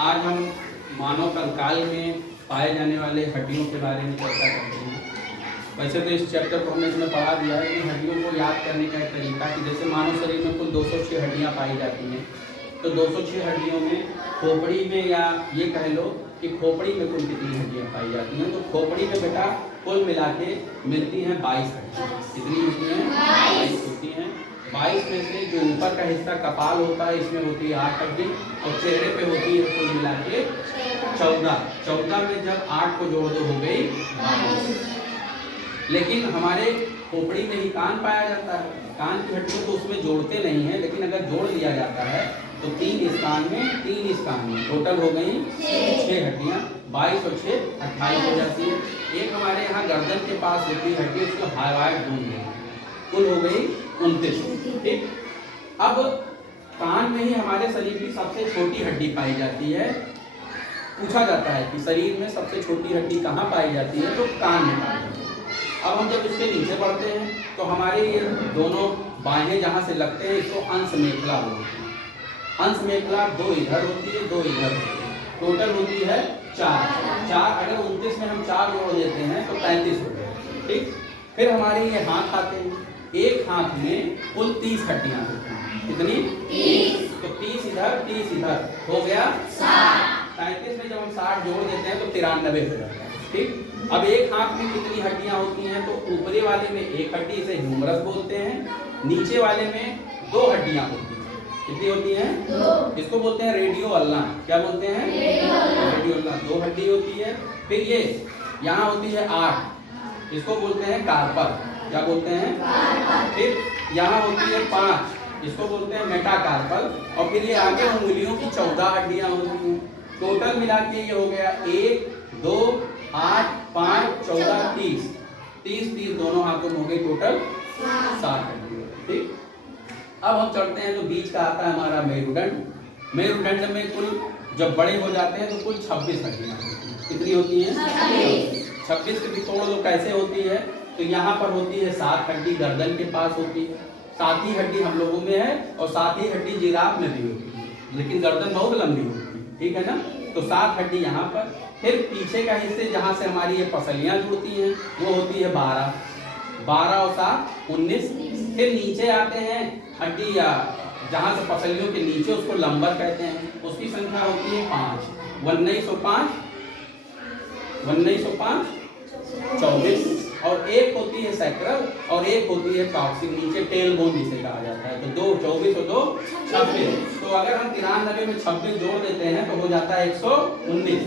आज हम मानव कंकाल में पाए जाने वाले हड्डियों के बारे में चर्चा करते हैं। वैसे तो इस चैप्टर को हमने इसमें पढ़ा दिया है कि हड्डियों को याद करने का एक तरीका कि जैसे मानव शरीर में कुल 206 हड्डियाँ पाई जाती हैं, तो 206 हड्डियों में खोपड़ी में, या ये कह लो कि खोपड़ी में कुल कितनी हड्डियाँ पाई जाती हैं, तो खोपड़ी में बेटा कुल मिला के मिलती हैं 22 हड्डियाँ। कितनी होती हैं? 22 होती हैं। 22 में से जो ऊपर का हिस्सा कपाल होता है, इसमें होती है 8 हड्डी, और चेहरे पे होती है कुल मिला के 14 में जब 8 को जोड़ दो हो गई 22। लेकिन हमारे खोपड़ी में ही कान पाया जाता है। कान की हड्डियों को उसमें जोड़ते नहीं है, लेकिन अगर जोड़ दिया जाता है तो 3 इस कान में 3 इस कान में टोटल हो गई 6 हड्डियाँ। 22 और 6 28 हो जाती है। एक हमारे यहाँ गर्दन के पास होती है हड्डी, उसको हाइवाइड बोन है, कुल हो गई 29। ठीक, अब कान में ही हमारे शरीर की सबसे छोटी हड्डी पाई जाती है। पूछा जाता है कि शरीर में सबसे छोटी हड्डी कहाँ पाई जाती है, तो कान में पाई जाती है। अब हम जब इसके नीचे बढ़ते हैं तो हमारे ये दोनों बाहें जहाँ से लगते हैं इसको अंश मेखला बोलते हैं। अंश मेखला 2 इधर होती है, 2 इधर होती है, टोटल होती है 4। अगर 29 में हम 4 जोड़ देते हैं तो 35 हो गए। ठीक, फिर हमारे ये हाथ आते हैं। एक हाथ में कुल 30 हड्डियाँ होती हैं। कितनी? 30। तो 30 इधर 30 इधर हो गया 60। 35 में जब हम 60 जोड़ देते हैं तो 93 हो जाता है। ठीक, अब एक हाथ में कितनी हड्डियां होती हैं, तो ऊपरी वाले में एक हड्डी, इसे ह्यूमरस बोलते हैं। नीचे वाले में 2 हड्डियां होती हैं। कितनी होती हैं? 2। इसको बोलते हैं रेडियो अल्ना। क्या बोलते हैं? Radio ulna. 2 हड्डी होती है। फिर ये यहाँ होती है 8, इसको बोलते हैं कार्पल। क्या बोलते हैं? फिर यहाँ होती है 5, इसको बोलते हैं मेटाकार्पल। और फिर ये आगे उंगलियों की 14 हड्डियां होती हैं। टोटल मिला के ये हो गया 1 2 8 5 14 30 दोनों हाथों में हो गई टोटल 60 हड्डियां। ठीक, अब हम चलते हैं तो बीच का आता है हमारा मेरुदंड। मेरुदंड में कुल जब बड़े हो जाते हैं तो कुल 26 हड्डियां होती हैं। कितनी होती हैं? 26 की तोड़ लो कैसे होती है, तो यहाँ पर होती है 7 हड्डी, गर्दन के पास होती है। 7 ही हड्डी हम लोगों में है और 7 ही हड्डी जिराफ में भी होती है, लेकिन गर्दन बहुत लंबी होती है। ठीक है ना, तो 7 हड्डी यहाँ पर। फिर पीछे का हिस्से जहाँ से हमारी ये पसलियाँ जुड़ती हैं वो होती है 12 और 7 19। फिर नीचे आते हैं हड्डी, या जहाँ से पसलियों के नीचे, उसको लंबर कहते हैं, उसकी संख्या होती है 5। 1905 24, और एक होती है सैक्रल और एक होती है टॉक्सिक, नीचे टेल बोन जिसे कहा जाता है। तो 2 24 और 2 26। तो अगर हम 93 में 26 जोड़ देते हैं तो हो जाता है 119।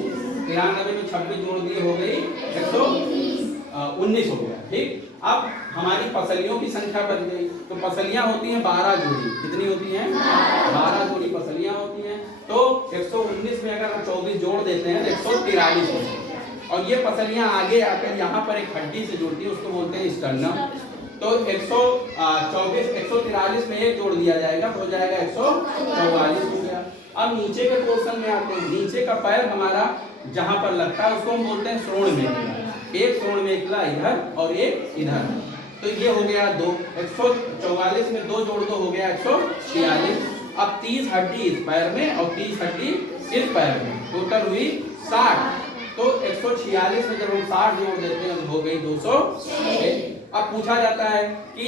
93 में 26 जोड़ दिए हो गई 119 हो गया। ठीक, अब हमारी पसलियों की संख्या बन गई, तो पसलियां होती हैं 12 जोड़ी। कितनी होती हैं? 12 जोड़ी पसलियां होती हैं। तो 119 में अगर हम 24 जोड़ देते हैं तो 143 होती है। और ये पसलियां आगे आकर यहाँ पर एक हड्डी से जुड़ती है, उसको बोलते हैं स्टर्नम। तो 143 में एक जोड़ दिया जाएगा तो हो जाएगा 144 हो गया। अब नीचे के पोर्शन में आते हैं। नीचे का पैर हमारा जहाँ पर लगता है उसको हम बोलते हैं श्रोण मेखला। एक श्रोण मेखला इधर और एक इधर, तो ये हो गया 2। 144 में 2 जोड़ दो हो गया 146। अब 30 हड्डी इस पैर में और 30 हड्डी इस पैर में, टोटल हुई 60। तो 146 में जब हम 60 जोड़ देते हैं तो हो गई 206। अब पूछा जाता है कि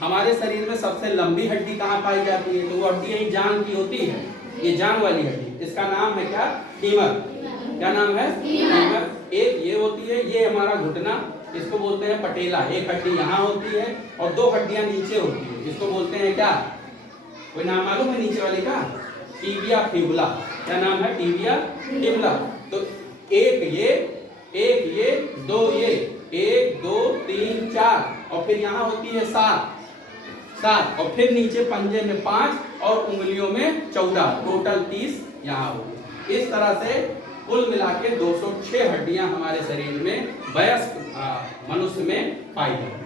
हमारे शरीर में सबसे लंबी हड्डी कहाँ पाई जाती है, तो वो हड्डी यही जांघ की होती है। ये जांघ वाली हड्डी, इसका नाम है क्या? फीमर। क्या नाम है? फीमर। एक ये होती है, ये हमारा घुटना, इसको बोलते हैं पटेला। एक हड्डी यहाँ होती है और 2 हड्डियां नीचे होती है, इसको बोलते हैं क्या? कोई नाम मालूम है नीचे वाले का? Tibia fibula. क्या नाम है? Tibia fibula. तो एक ये 2 ये 1 2 3 4, और फिर यहाँ होती है 7, और फिर नीचे पंजे में 5 और उंगलियों में 14, टोटल 30 यहाँ हो गई। इस तरह से कुल मिला के 206 हड्डियां हमारे शरीर में वयस्क मनुष्य में पाई जाती हैं।